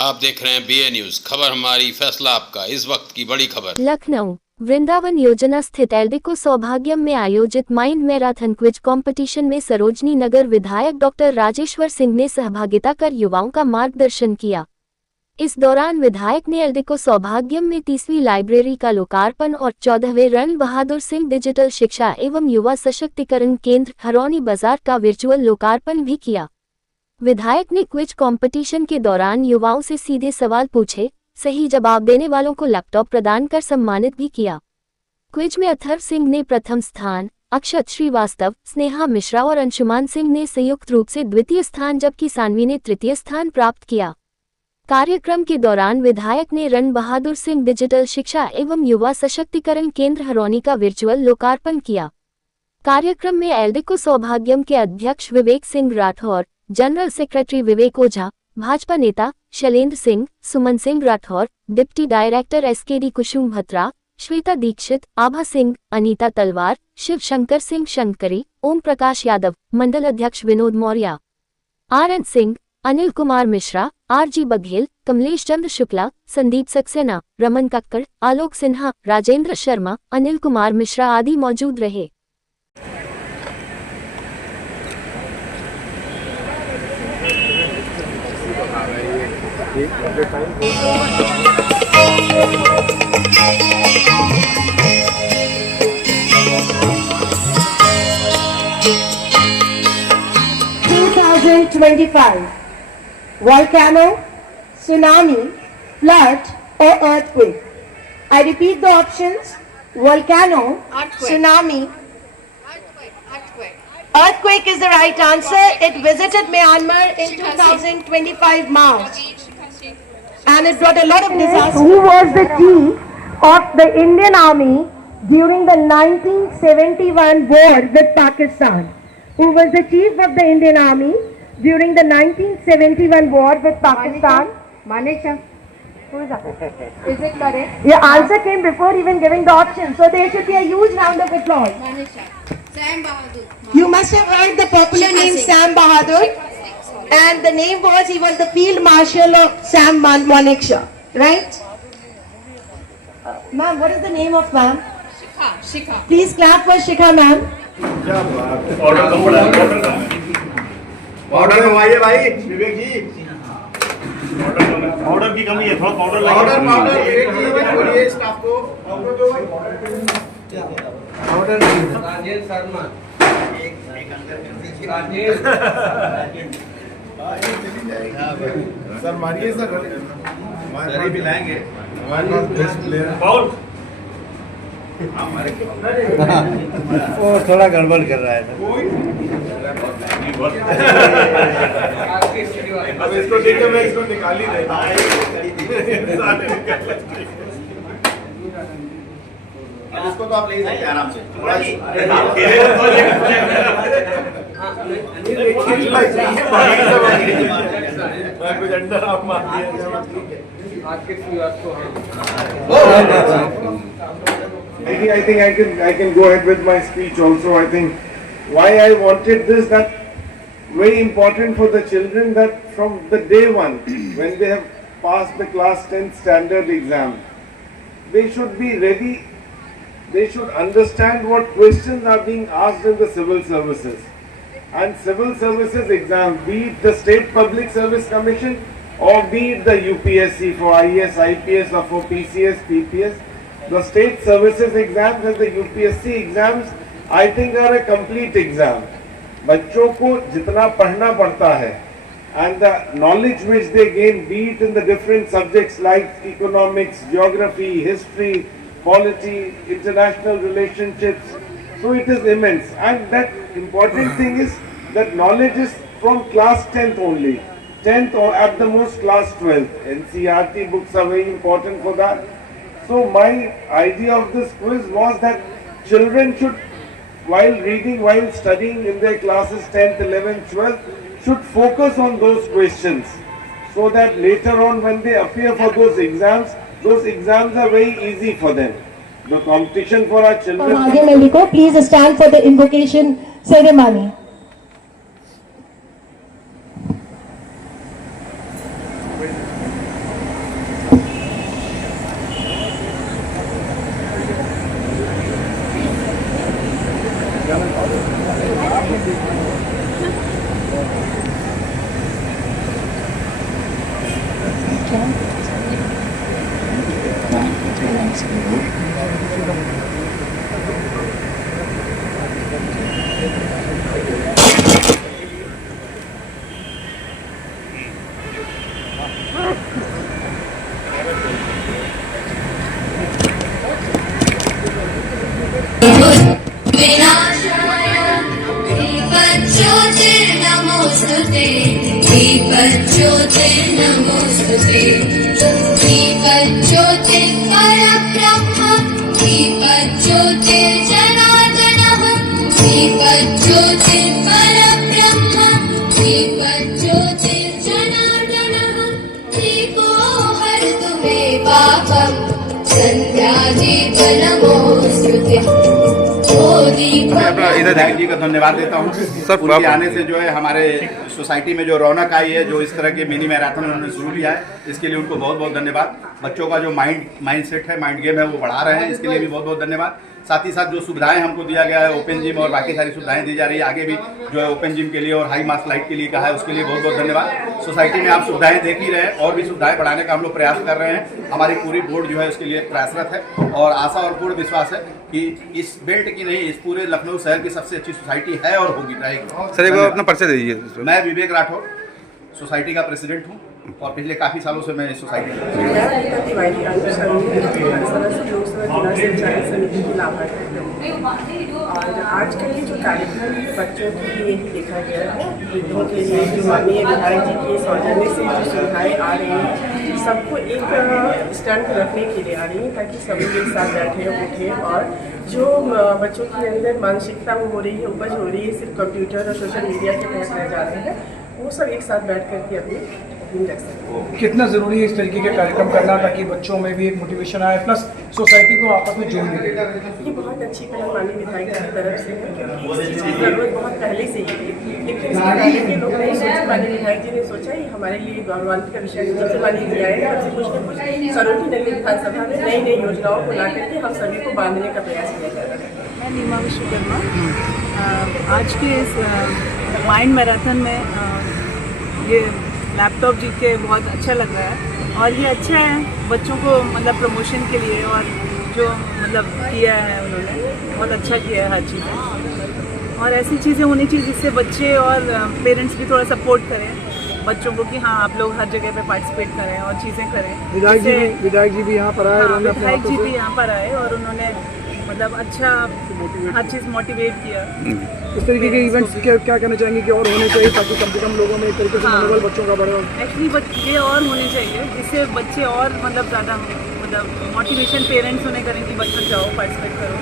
आप देख रहे हैं बीए न्यूज, खबर हमारी फैसला आपका। इस वक्त की बड़ी खबर। लखनऊ वृंदावन योजना स्थित एल्डिको सौभाग्यम में आयोजित माइंड मैराथन क्विज कंपटीशन में सरोजनी नगर विधायक डॉक्टर राजेश्वर सिंह ने सहभागिता कर युवाओं का मार्गदर्शन किया। इस दौरान विधायक ने एल्डिको सौभाग्यम में 30वीं लाइब्रेरी का लोकार्पण और 14वें रण बहादुर सिंह डिजिटल शिक्षा एवं युवा सशक्तिकरण केंद्र हरौनी बाजार का वर्चुअल लोकार्पण भी किया। विधायक ने क्विज कंपटीशन के दौरान युवाओं से सीधे सवाल पूछे, सही जवाब देने वालों को लैपटॉप प्रदान कर सम्मानित भी किया। क्विज में अथर्व सिंह ने प्रथम स्थान, अक्षत श्रीवास्तव, स्नेहा मिश्रा और अंशुमान सिंह ने संयुक्त रूप से द्वितीय स्थान जबकि सानवी ने तृतीय स्थान प्राप्त किया। कार्यक्रम के दौरान विधायक ने रण बहादुर सिंह डिजिटल शिक्षा एवं युवा सशक्तिकरण केंद्र हरौनी का वर्चुअल लोकार्पण किया। कार्यक्रम में एल्डिको सौभाग्यम के अध्यक्ष विवेक सिंह राठौर, जनरल सेक्रेटरी विवेक ओझा, भाजपा नेता Shailendra Singh, Suman Singh Rathore, deputy director SKD Kusum Bhatra, Shweta Dikshit, Abha Singh, Anita Talwar, Shiv Shankar Singh Shankari, Om Prakash Yadav, मंडल अध्यक्ष विनोद मौर्य, आरएन सिंह, अनिल कुमार मिश्रा, आरजी बघेल, कमलेश चंद्र शुक्ला, संदीप सक्सेना, रमन कक्कड़, आलोक सिन्हा, राजेंद्र शर्मा, अनिल कुमार मिश्रा आदि मौजूद रहे। Volcano, tsunami, flood or earthquake. I repeat the options: volcano, tsunami. Earthquake is the right answer. It visited Myanmar in 2025 March and it brought a lot of disaster. Who was the chief of the Indian Army during the 1971 war with Pakistan? Who was the chief of the Indian Army during the 1971 war with Pakistan? Manesha. Who is that? Is it correct? Your answer came before even giving the option, so there should be a huge round of applause. Manesha. Sam Bahadur. You must have heard the popular name Sam Bahadur, and the name was, he was the Field Marshal of Sam Manekshaw, right? Ma'am, what is the name of ma'am? Shikha. Please clap for Shikha ma'am. Powder मंगवाइए भाई विवेक जी। Powder की कमी है, थोड़ा powder लगाइए staff को। Powder Rajesh Sharma sir मारिए sir, हमारे भी लाएंगे हमारे पास बेस्ट प्लेयर पाउल। वो थोड़ा गड़बड़ कर रहा है अब इसको देखो, मैं इसको निकाल ही देता इसको तो आप ले सकते हैं आराम से। कुछ अंडर आप मार Maybe I think I can go ahead with my speech also. I think why I wanted this, that very important for the children, that from the day one when they have passed the class 10th standard exam, they should be ready. They should understand what questions are being asked in the civil services. And civil services exam, be it the State Public Service Commission or be it the UPSC for IAS, IPS or for PCS, PPS, the state services exams and the UPSC exams, I think are a complete exam. बच्चों को जितना पढ़ना पड़ता है and the knowledge which they gain, be it in the different subjects like economics, geography, history, polity, international relationships, so it is immense. And that important thing is that knowledge is from class 10th only, 10th or at the most class 12th. NCERT books are very important for that. So my idea of this quiz was that children should, while reading, while studying in their classes 10th, 11th, 12th, should focus on those questions so that later on when they appear for those exams are very easy for them. The competition for our children... Meliko, please stand for the invocation ceremony. दीपज्योतिर्नमोस्तुते दीपज्योतिर्नमोस्तुते दीपज्योतिर्परब्रह्म दीपज्योतिर्जनार्दनः दीपज्योतिर्परब्रह्म दीपज्योतिर्जनार्दनः दीपो हरतु मे पापं सन्ध्यादीपनमोस्तुते। विधायक जी का धन्यवाद देता हूँ सर। उनके आने से जो है हमारे सोसाइटी में जो रौनक आई है, जो इस तरह के मिनी मैराथन उन्होंने शुरू किया है, इसके लिए उनको बहुत बहुत धन्यवाद। बच्चों का जो माइंड सेट है, माइंड गेम है, वो बढ़ा रहे हैं, इसके लिए भी बहुत बहुत धन्यवाद। साथ ही साथ जो सुविधाएं हमको दिया गया है, ओपन जिम और बाकी सारी सुविधाएं दी जा रही है, आगे भी जो है ओपन जिम के लिए और हाई मार्क्स लाइट के लिए कहा है, उसके लिए बहुत बहुत धन्यवाद। सोसाइटी में आप सुविधाएं देख ही रहे हैं, और भी सुविधाएं बढ़ाने का हम लोग प्रयास कर रहे हैं। हमारी पूरी बोर्ड जो है उसके लिए प्रयासरत है, और आशा और पूर्ण विश्वास है कि इस बेल्ट की नहीं, इस पूरे लखनऊ शहर की सबसे अच्छी सोसाइटी है और होगी, रहेगी। सर एक बार अपना परिचय दे दीजिए। मैं विवेक राठौर सोसाइटी का प्रेसिडेंट हूँ, और पिछले काफ़ी सालों से मैं इस सोसाइटी में और आज का ये जो कार्यक्रम है बच्चों के लिए ही देखा गया है। वृद्धों के लिए जो माननीय विधायक जी के सौजन्य से जो सुविधाएं आ रही हैं, सबको एक स्टैंड रखने के लिए आ रही हैं, ताकि सभी एक साथ बैठे उठे, और जो बच्चों के अंदर मानसिकता वो हो रही है, उपज हो रही है सिर्फ कंप्यूटर और सोशल मीडिया के तहत रह जा रहे हैं, वो सब एक साथ बैठ करके अपनी रख सकते। कितना ज़रूरी है इस तरीके के कार्यक्रम करना, ताकि बच्चों में भी एक मोटिवेशन आए, प्लस सोसाइटी को आपस में जोड़ने के लिए? ये बहुत अच्छी पहल माननीय विधायक की तरफ से है, क्योंकि इस चीज़ की ज़रूरत बहुत पहले से ही थी, लेकिन इसके पहले के लोग नहीं सोचे। माननीय विधायक जी ने सोचा ये हमारे लिए गौरवान्वित का विषय है। जब से माननीय जी आए हैं, तब से कुछ न कुछ सरोजनी नगर विधानसभा में नई नई योजनाओं को ला करके हम सभी को बांधने का प्रयास किया जा रहा है। मैं नीमा विश्वकर्मा, आज के इस माइंड मैराथन में ये लैपटॉप जीत के बहुत अच्छा लग रहा है, और ये अच्छा है बच्चों को मतलब प्रमोशन के लिए, और जो मतलब किया है उन्होंने बहुत अच्छा किया है हर चीज़, और ऐसी चीज़ें होनी चाहिए जिससे बच्चे और पेरेंट्स भी थोड़ा सपोर्ट करें बच्चों को कि हाँ आप लोग हर जगह पे पार्टिसिपेट करें और चीज़ें करें। विधायक जी भी यहाँ पर आए, विधायक जी भी यहाँ पर आए, और उन्होंने मतलब अच्छा हर चीज़ मोटिवेट किया। इस तरीके के इवेंट्स क्या कहना चाहेंगे कि और होने चाहिए, ताकि कम से कम लोगों में एक तरीके से मनोबल बच्चों का बढ़े? एक्चुअली ये और होने चाहिए, जिससे बच्चे और मतलब ज़्यादा मतलब मोटिवेशन पेरेंट्स उन्हें करें कि बच्चों जाओ पार्टिसिपेट करो,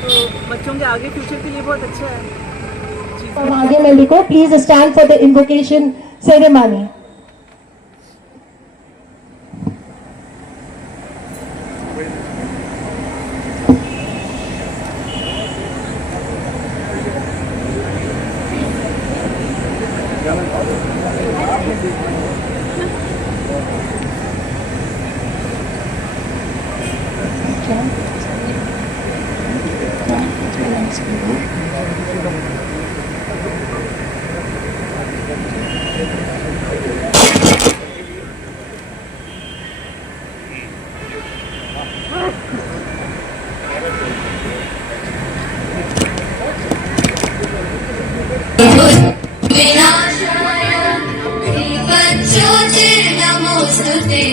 तो बच्चों के आगे फ्यूचर के लिए बहुत अच्छा है। आगे मैं लिखो, please stand for the invocation ceremony. दीपज्योतिर्नमोस्तुते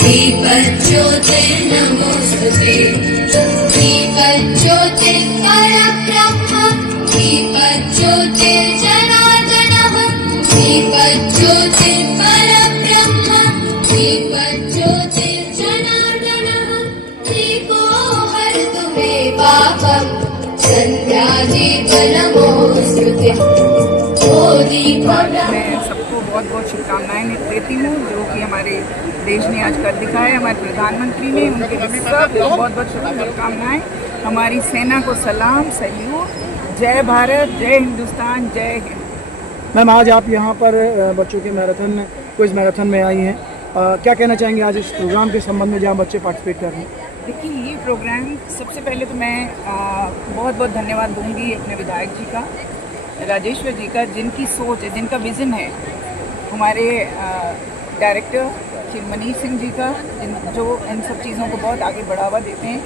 दीपज्योतिर्नमोस्तुते दीपज्योतिर्परब्रह्म दीपज्योतिर्जनार्दनः दीपज्योतिर्परब्रह्म दीपज्योतिर्जनार्दनः दीपो हरतु मे पापं सन्ध्यादीपनमोस्तुते। मैं सबको बहुत बहुत शुभकामनाएं देती हूँ, जो कि हमारे देश ने आज कर दिखाया, हमारे प्रधानमंत्री ने, उनके लिए सब बहुत बहुत शुभकामनाएं। हमारी सेना को सलाम, सैल्यूट, जय भारत, जय हिंदुस्तान, जय हिंद। मैम आज आप यहाँ पर बच्चों के क्विज मैराथन में आई हैं, क्या कहना चाहेंगे आज इस प्रोग्राम के संबंध में जहाँ बच्चे पार्टिसिपेट कर रहे हैं? देखिए, ये प्रोग्राम सबसे पहले तो मैं बहुत बहुत धन्यवाद दूंगी अपने विधायक जी का, राजेश्वर जी का, जिनकी सोच है, जिनका विज़न है, हमारे डायरेक्टर श्री मनीष सिंह जी का, जो इन सब चीज़ों को बहुत आगे बढ़ावा देते हैं,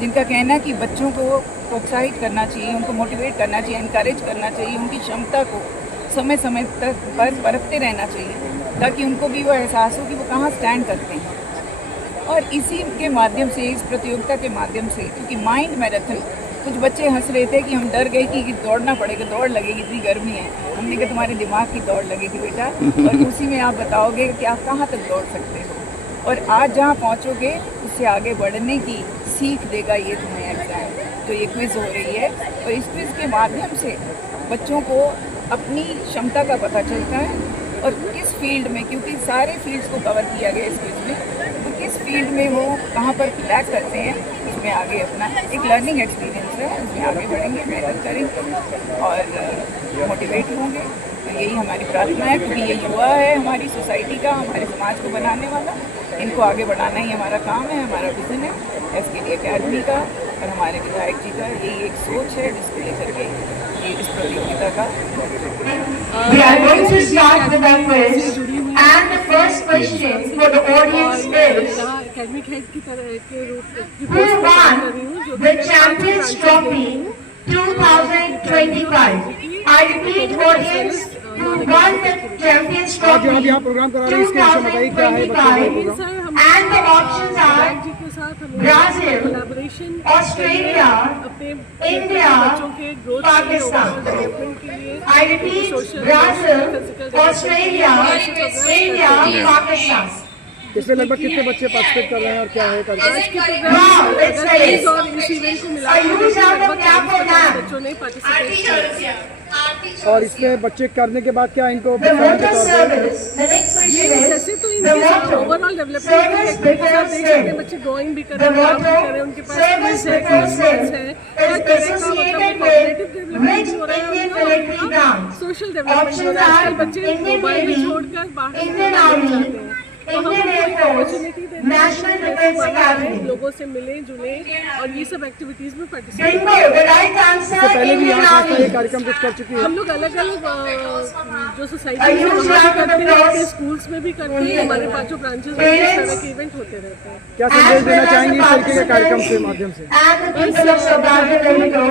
जिनका कहना है कि बच्चों को प्रोत्साहित करना चाहिए, उनको मोटिवेट करना चाहिए, इनकरेज करना चाहिए, उनकी क्षमता को समय समय तक पर परखते रहना चाहिए ताकि उनको भी वो एहसास हो कि वो कहाँ स्टैंड करते हैं। और इसी के माध्यम से, इस प्रतियोगिता के माध्यम से, क्योंकि माइंड मैराथन, कुछ बच्चे हंस रहे थे कि हम डर गए कि दौड़ना पड़ेगा, दौड़ लगेगी, इतनी गर्मी है। हमने कहा तुम्हारे दिमाग की दौड़ लगेगी बेटा, और उसी में आप बताओगे कि आप कहाँ तक दौड़ सकते हो, और आज जहाँ पहुँचोगे उससे आगे बढ़ने की सीख देगा ये तुम्हें एग्जाम, जो ये क्विज़ हो रही है। और इस क्विज़ के माध्यम से बच्चों को अपनी क्षमता का पता चलता है और किस फील्ड में, क्योंकि सारे फील्ड्स को कवर किया गया इस क्विज़ में, तो किस फील्ड में वो कहाँ पर लैक करते हैं, उसमें आगे अपना एक लर्निंग एक्सपीरियंस है, उसमें आगे बढ़ेंगे, मेहनत करेंगे और मोटिवेट होंगे। तो यही हमारी प्रार्थना है, क्योंकि ये युवा है हमारी सोसाइटी का, हमारे समाज को बनाने वाला, इनको आगे बढ़ाना ही हमारा काम है, हमारा विज़न है SKD एकेडमी का और हमारे विधायक जी का। यही एक सोच है जिसको लेकर के ये इस प्रतियोगिता का। We are going to start with our quiz, and the first question for the audience is, academic head की तरह के रूप who won the Champions Trophy 2025? I repeat, audience, who won the Champions Trophy 2025? And the options are Brazil, Australia, India, Pakistan. I repeat, Brazil, Australia, India, Pakistan. इसमें लगभग कितने बच्चे participate कर रहे हैं और क्या है कार्यक्रम? Wow, it's nice. A huge round of clap for them. और इसमें बच्चे करने के बाद क्या इनको The water service. The next question is the water service before sin. बच्चे ड्राइंग भी कर The रहे हैं, water service before sin is associated with which Indian military branch? Social Options are Indian Navy, Indian Army, Indian Air Force, National Defense Academy. लोगों से मिले जुले और ये सब एक्टिविटीज में participate. Bingo, the right answer, पहले भी Indian यहाँ का ये Army. कार्यक्रम कुछ कर चुकी है। हम लोग अलग अलग जो society A huge round of करते हैं, applause. स्कूल्स में भी करते हैं, हमारे पांचों ब्रांचेस में इस तरह के इवेंट होते रहते हैं। क्या संदेश देना चाहेंगे इस तरीके के कार्यक्रम के माध्यम से? And the people of Saubhagya Limito,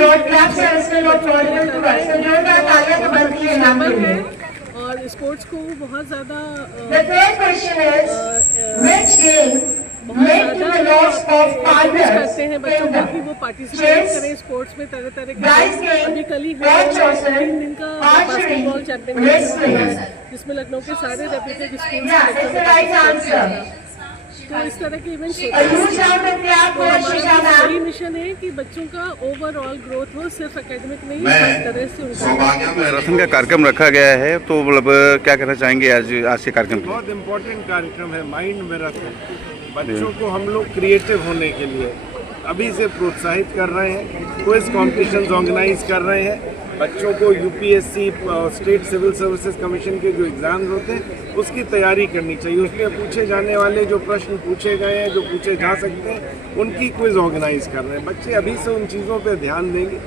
your claps are still not audible to us. So जोरदार तालियां तो बनती है नाम के लिए. और स्पोर्ट्स को बहुत ज़्यादा The third question is, which game led to the loss of partners करते हैं बच्चों in को कि the वो पार्टिसिपेट chess, करें स्पोर्ट्स में तरह तरह dice के। game, अभी कल ही ball tossing, 3 दिन का archery, बास्केटबॉल चैंपियनशिप wrestling. जिसमें लखनऊ के सारे reputed Yeah, it's the right answer. तो इस तरह के events A huge round of clap for Ashika यही ma'am. मिशन है कि बच्चों का ओवरऑल ग्रोथ हो, सिर्फ एकेडमिक नहीं, हर तरह से उनका। मैराथन का कार्यक्रम रखा गया है, तो मतलब क्या कहना चाहेंगे आज के कार्यक्रम पे? बहुत इम्पोर्टेंट कार्यक्रम है माइंड मैराथन। बच्चों को हम लोग क्रिएटिव होने के लिए अभी से प्रोत्साहित कर रहे हैं, क्विज कॉम्पिटिशन्स ऑर्गेनाइज कर रहे हैं। बच्चों को UPSC state civil services commission के जो एग्ज़ाम्स होते हैं उसकी तैयारी करनी चाहिए। उसमें पूछे जाने वाले जो प्रश्न पूछे गए हैं, जो पूछे जा सकते हैं, उनकी क्विज ऑर्गेनाइज कर रहे हैं। बच्चे अभी से उन चीज़ों पे ध्यान देंगे,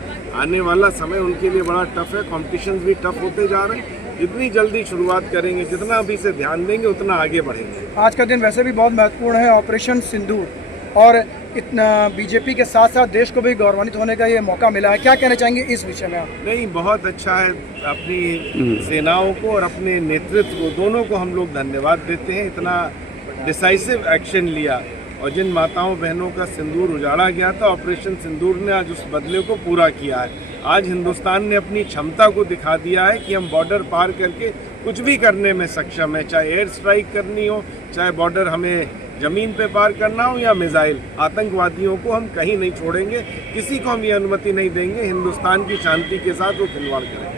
आने वाला समय उनके लिए बड़ा टफ है, कॉम्पिटिशन्स भी टफ होते जा रहे हैं। जितनी जल्दी शुरुआत करेंगे, जितना अभी से ध्यान देंगे, उतना आगे बढ़ेंगे। आज का दिन वैसे भी बहुत महत्वपूर्ण है, ऑपरेशन सिंदूर, और इतना बीजेपी के साथ साथ देश को भी गौरवान्वित होने का ये मौका मिला है। क्या कहना चाहेंगे इस विषय में आप? नहीं, बहुत अच्छा है। अपनी सेनाओं को और अपने नेतृत्व को, दोनों को हम लोग धन्यवाद देते हैं। इतना डिसाइसिव एक्शन लिया और जिन माताओं बहनों का सिंदूर उजाड़ा गया था, ऑपरेशन सिंदूर ने आज उस बदले को पूरा किया है। आज हिंदुस्तान ने अपनी क्षमता को दिखा दिया है कि हम बॉर्डर पार करके कुछ भी करने में सक्षम है, चाहे एयर स्ट्राइक करनी हो, चाहे बॉर्डर हमें ज़मीन पे पार करना हो या मिसाइल। आतंकवादियों को हम कहीं नहीं छोड़ेंगे, किसी को हम ये अनुमति नहीं देंगे हिंदुस्तान की शांति के साथ वो खिलवाड़ करें।